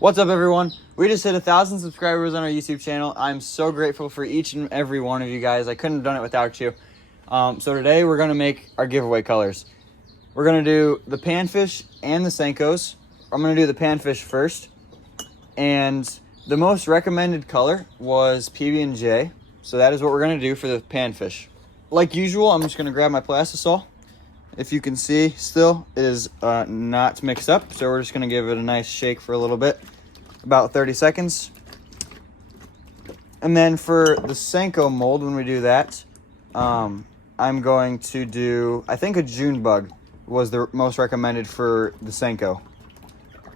What's up, everyone? We just hit 1,000 subscribers on our YouTube channel. I'm so grateful for each and every one of you guys. I couldn't have done it without you. So today we're going to make our giveaway colors. We're going to do the panfish and the Senkos. I'm going to do the panfish first. And the most recommended color was PB&J. So that is what we're going to do for the panfish. Like usual, I'm just going to grab my plastisol. If you can see, still, it is not mixed up. So we're just going to give it a nice shake for a little bit, about 30 seconds. And then for the Senko mold, when we do that, I'm going to do, I think a June bug was the most recommended for the Senko.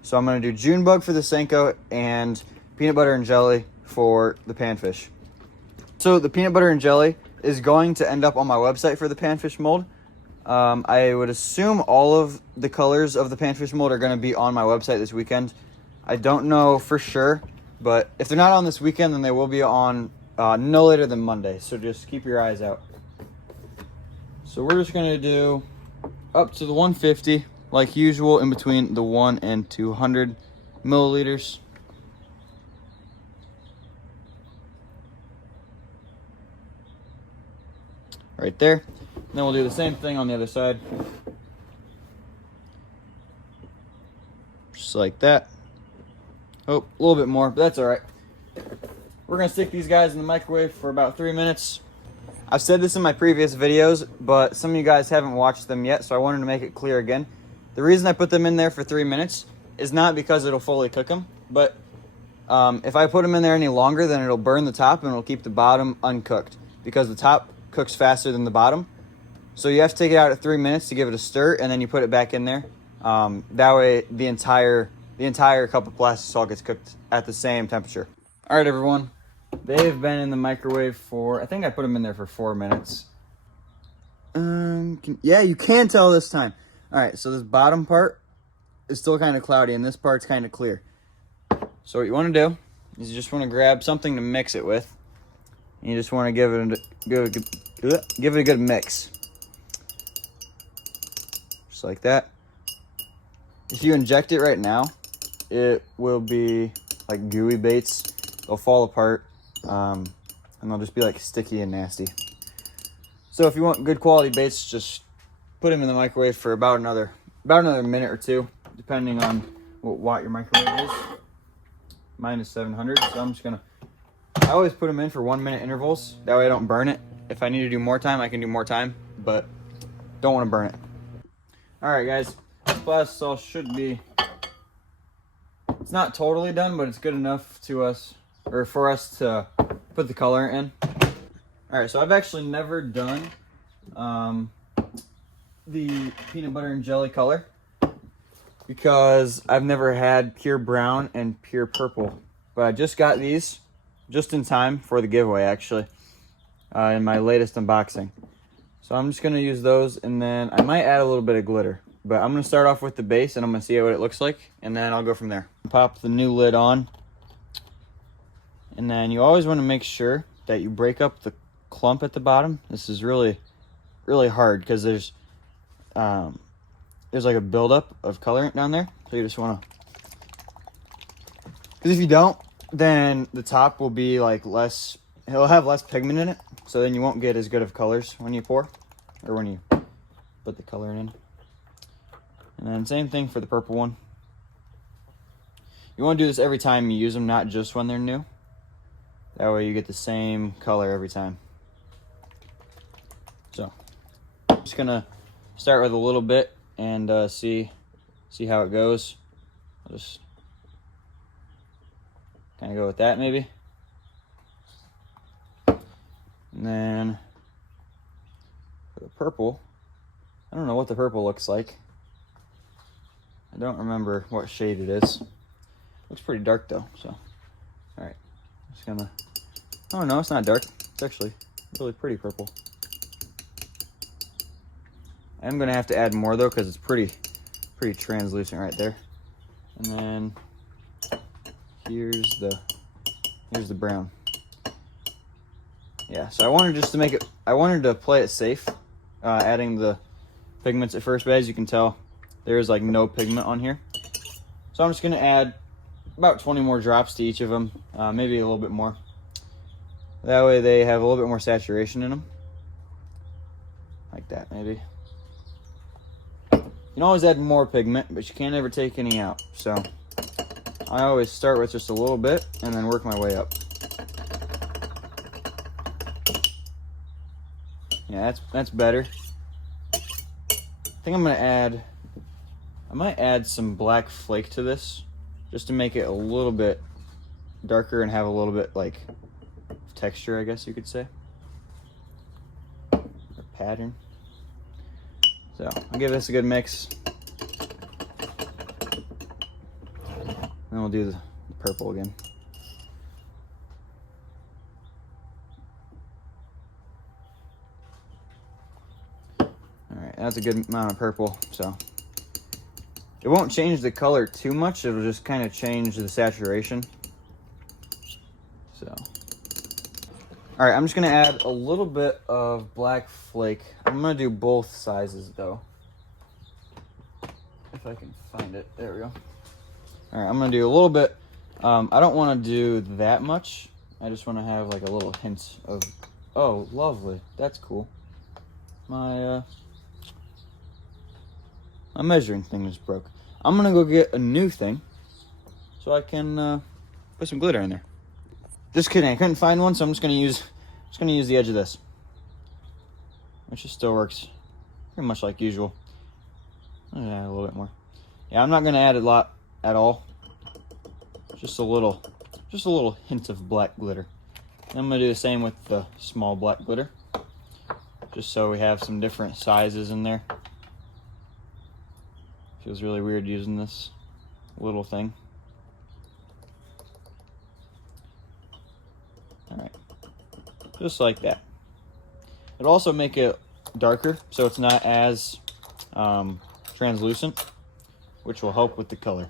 So I'm going to do June bug for the Senko and peanut butter and jelly for the panfish. So the peanut butter and jelly is going to end up on my website for the panfish mold. I would assume all of the colors of the panfish mold are going to be on my website this weekend. I don't know for sure, but if they're not on this weekend, then they will be on no later than Monday. So just keep your eyes out. So we're just going to do up to the 150, like usual, in between the 1 and 200 milliliters. Right there. And then we'll do the same thing on the other side. Just like that. Oh, a little bit more, but that's all right. We're gonna stick these guys in the microwave for about 3 minutes. I've said this in my previous videos, but some of you guys haven't watched them yet, so I wanted to make it clear again. The reason I put them in there for 3 minutes is not because it'll fully cook them, but if I put them in there any longer, then it'll burn the top and it'll keep the bottom uncooked, because the top cooks faster than the bottom. So you have to take it out at 3 minutes to give it a stir, and then you put it back in there. That way the entire cup of plastisol gets cooked at the same temperature. All right, everyone. They've been in the microwave for, I think I put them in there for 4 minutes. Yeah, you can tell this time. All right, so this bottom part is still kind of cloudy, and this part's kind of clear. So what you want to do is you just want to grab something to mix it with. And you just want to give it a good mix. Just like that. If you inject it right now, it will be like gooey baits. They'll fall apart, and they'll just be like sticky and nasty. So if you want good quality baits, just put them in the microwave for about another minute or two, depending on what watt your microwave is. Mine is 700, so I'm just gonna. I always put them in for 1 minute intervals. That way I don't burn it. If I need to do more time, I can do more time, but don't want to burn it. All right, guys. This plastisol should be. It's not totally done, but it's good enough for us to put the color in. All right, so I've actually never done the peanut butter and jelly color because I've never had pure brown and pure purple. But I just got these just in time for the giveaway, actually, in my latest unboxing. So I'm just going to use those, and then I might add a little bit of glitter. But I'm going to start off with the base, and I'm going to see what it looks like, and then I'll go from there. Pop the new lid on. And then you always want to make sure that you break up the clump at the bottom. This is really, really hard because there's like a buildup of colorant down there. So you just want to... Because if you don't, then the top will be like less... It'll have less pigment in it, so then you won't get as good of colors when you pour, or when you put the color in. And then same thing for the purple one. You want to do this every time you use them, not just when they're new. That way you get the same color every time. So, I'm just gonna start with a little bit and see how it goes. I'll just kind of go with that maybe. And then for the purple, I don't know what the purple looks like. I don't remember what shade it is. Looks pretty dark though, so. All right, just gonna, oh no, it's not dark. It's actually really pretty purple. I am gonna have to add more though, because it's pretty translucent right there. And then here's the brown. Yeah, so I wanted just to make it, I wanted to play it safe, adding the pigments at first, but as you can tell, there's like no pigment on here. So I'm just gonna add about 20 more drops to each of them, maybe a little bit more. That way they have a little bit more saturation in them. Like that, maybe. You can always add more pigment, but you can't ever take any out. So I always start with just a little bit and then work my way up. Yeah, that's better. I think I'm gonna add, I might add some black flake to this just to make it a little bit darker and have a little bit like texture, I guess you could say, or pattern. So I'll give this a good mix. Then we'll do the purple again. Alright, that's a good amount of purple, so it won't change the color too much, it'll just kind of change the saturation. So, alright, I'm just gonna add a little bit of black flake. I'm gonna do both sizes though. If I can find it, there we go. Alright, I'm gonna do a little bit. I don't wanna do that much. I just wanna have like a little hint of, oh, lovely, that's cool. My measuring thing just broke. I'm gonna go get a new thing so I can put some glitter in there. Just kidding, I couldn't find one, so I'm just gonna use the edge of this, which just still works pretty much like usual. I'm gonna add a little bit more. Yeah, I'm not gonna add a lot at all. Just a little hint of black glitter. And I'm gonna do the same with the small black glitter, just so we have some different sizes in there. Feels really weird using this little thing. Alright, just like that. It'll also make it darker, so it's not as translucent, which will help with the color.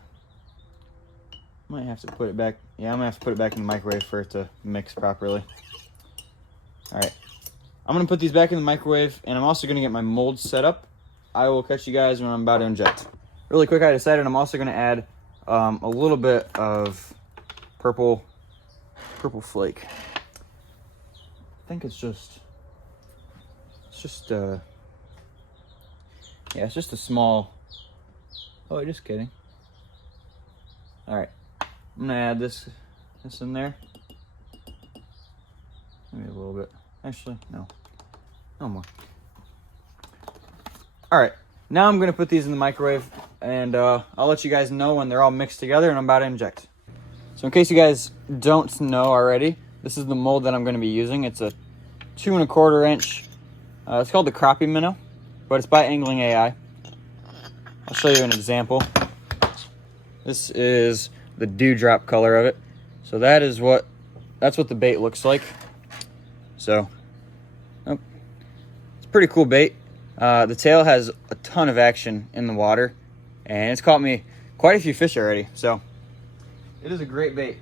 Might have to put it back. Yeah, I'm gonna have to put it back in the microwave for it to mix properly. Alright, I'm gonna put these back in the microwave, and I'm also gonna get my mold set up. I will catch you guys when I'm about to inject. Really quick, I decided I'm also gonna add a little bit of purple flake. I think it's just yeah, it's just a small, oh, just kidding. All right, I'm gonna add this in there. Maybe a little bit, actually, no more. All right, now I'm gonna put these in the microwave, and I'll let you guys know when they're all mixed together and I'm about to inject. So in case you guys don't know already, this is the mold that I'm gonna be using. It's a 2 1/4 inch. It's called the Crappie Minnow, but it's by Angling AI. I'll show you an example. This is the dewdrop color of it. So that's what the bait looks like. So, it's a pretty cool bait. The tail has a ton of action in the water, and it's caught me quite a few fish already. So, it is a great bait.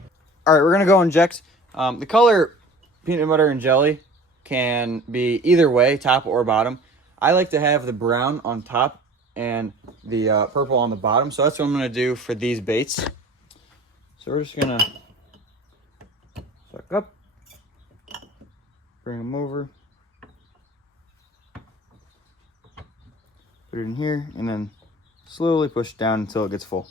All right, we're gonna go inject. The color peanut butter and jelly can be either way, top or bottom. I like to have the brown on top and the purple on the bottom. So that's what I'm gonna do for these baits. So we're just gonna suck up, bring them over, put it in here, and then slowly push down until it gets full.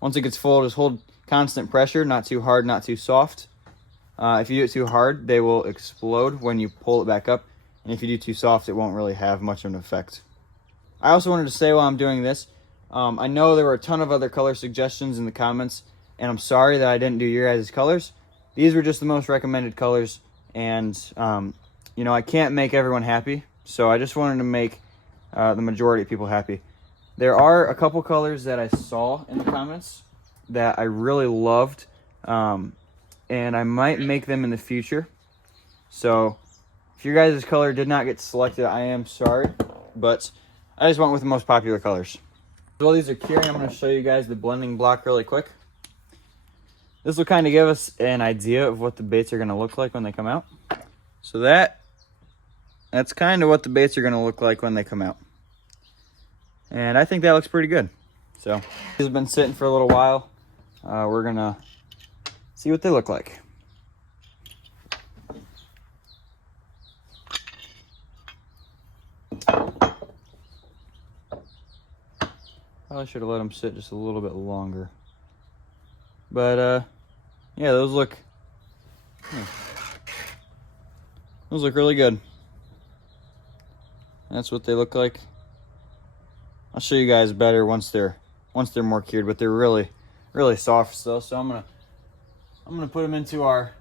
Once it gets full, just hold constant pressure, not too hard, not too soft. If you do it too hard, they will explode when you pull it back up. And if you do too soft, it won't really have much of an effect. I also wanted to say while I'm doing this, I know there were a ton of other color suggestions in the comments, and I'm sorry that I didn't do your guys' colors. These were just the most recommended colors, and you know, I can't make everyone happy, so I just wanted to make the majority of people happy. There are a couple colors that I saw in the comments that I really loved, and I might make them in the future. So if your guys' color did not get selected, I am sorry, but I just went with the most popular colors. While these are curing, I'm going to show you guys the blending block really quick. This will kind of give us an idea of what the baits are going to look like when they come out. So that's kind of what the baits are going to look like when they come out. And I think that looks pretty good. So these have been sitting for a little while. we're gonna see what they look like. Probably should have let them sit just a little bit longer. But yeah, those look really good. That's what they look like. I'll show you guys better once they're more cured, but they're really soft still. So I'm gonna put them into our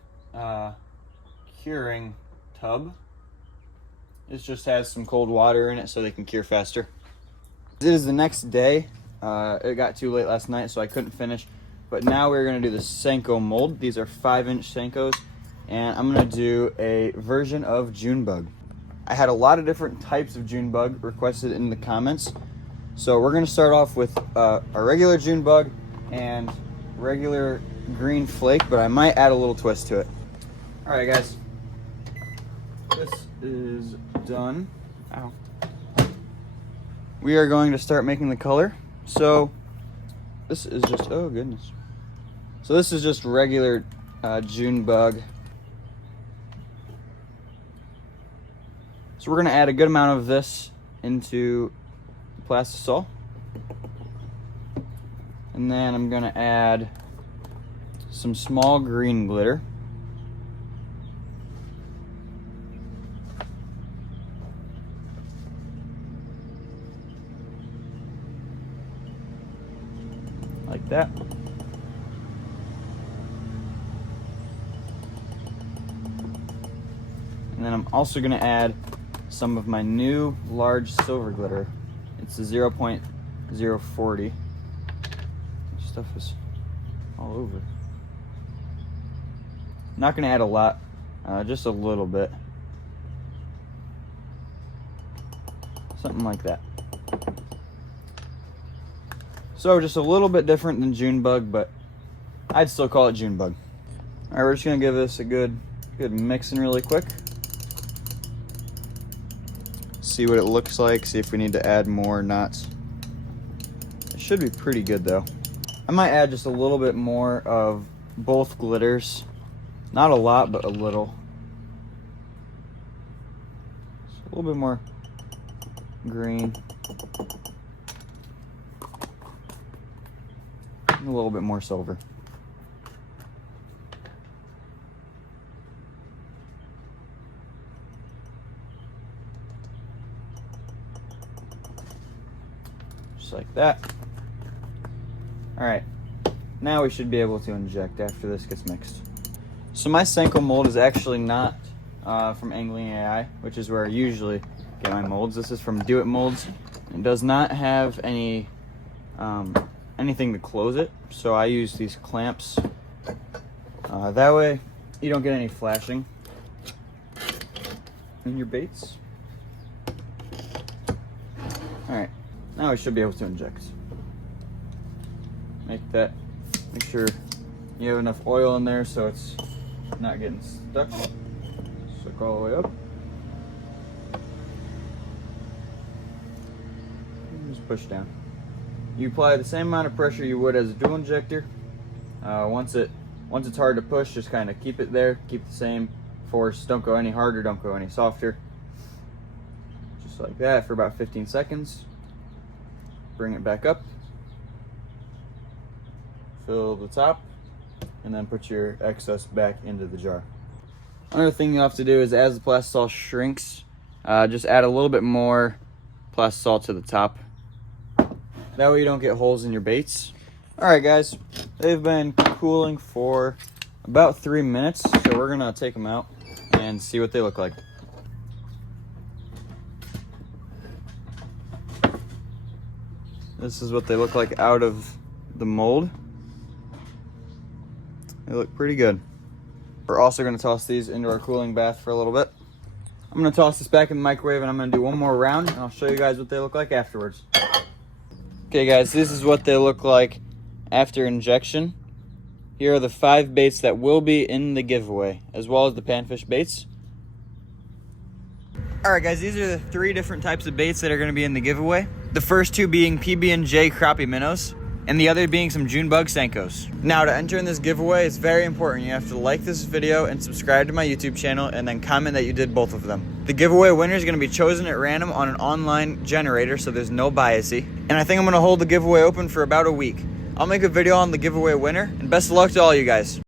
curing tub. This just has some cold water in it so they can cure faster. It is the next day. It got too late last night, so I couldn't finish. But now we're gonna do the Senko mold. These are 5-inch Senkos, and I'm gonna do a version of Junebug. I had a lot of different types of Junebug requested in the comments. So we're gonna start off with a regular Junebug and regular green flake, but I might add a little twist to it. All right, guys, this is done. Ow. We are going to start making the color. So this is just, oh goodness. So this is just regular Junebug. So we're gonna add a good amount of this into plastisol. And then I'm gonna add some small green glitter. Like that. And then I'm also gonna add some of my new large silver glitter. It's a 0.040. This stuff is all over. Not gonna add a lot, just a little bit. Something like that. So just a little bit different than Junebug, but I'd still call it Junebug. All right, we're just gonna give this a good mixing really quick. See what it looks like, see if we need to add more or not. It should be pretty good though. I might add just a little bit more of both glitters. Not a lot, but a little. Just a little bit more green. And a little bit more silver. Just like that. All right, now we should be able to inject after this gets mixed. So my Senko mold is actually not from Angling AI, which is where I usually get my molds. This is from Do It Molds. It does not have any anything to close it, so I use these clamps. That way you don't get any flashing in your baits. All right, now we should be able to inject. Make sure you have enough oil in there so it's not getting stuck. Suck all the way up. And just push down. You apply the same amount of pressure you would as a dual injector. Once it's hard to push, just kind of keep it there. Keep the same force. Don't go any harder, don't go any softer. Just like that for about 15 seconds. Bring it back up. Fill the top, and then put your excess back into the jar. Another thing you have to do is as the plastisol shrinks, just add a little bit more plastisol to the top. That way you don't get holes in your baits. All right, guys, they've been cooling for about 3 minutes, so we're gonna take them out and see what they look like. This is what they look like out of the mold. They look pretty good. We're also gonna toss these into our cooling bath for a little bit. I'm gonna toss this back in the microwave and I'm gonna do one more round and I'll show you guys what they look like afterwards. Okay guys, this is what they look like after injection. Here are the 5 baits that will be in the giveaway, as well as the panfish baits. All right guys, these are the 3 different types of baits that are gonna be in the giveaway. The first 2 being PB&J crappie minnows. and the other being some Junebug Senkos. Now, to enter in this giveaway, it's very important. You have to like this video and subscribe to my YouTube channel, and then comment that you did both of them. The giveaway winner is going to be chosen at random on an online generator, so there's no biasy. And I think I'm going to hold the giveaway open for about a week. I'll make a video on the giveaway winner, and best of luck to all you guys.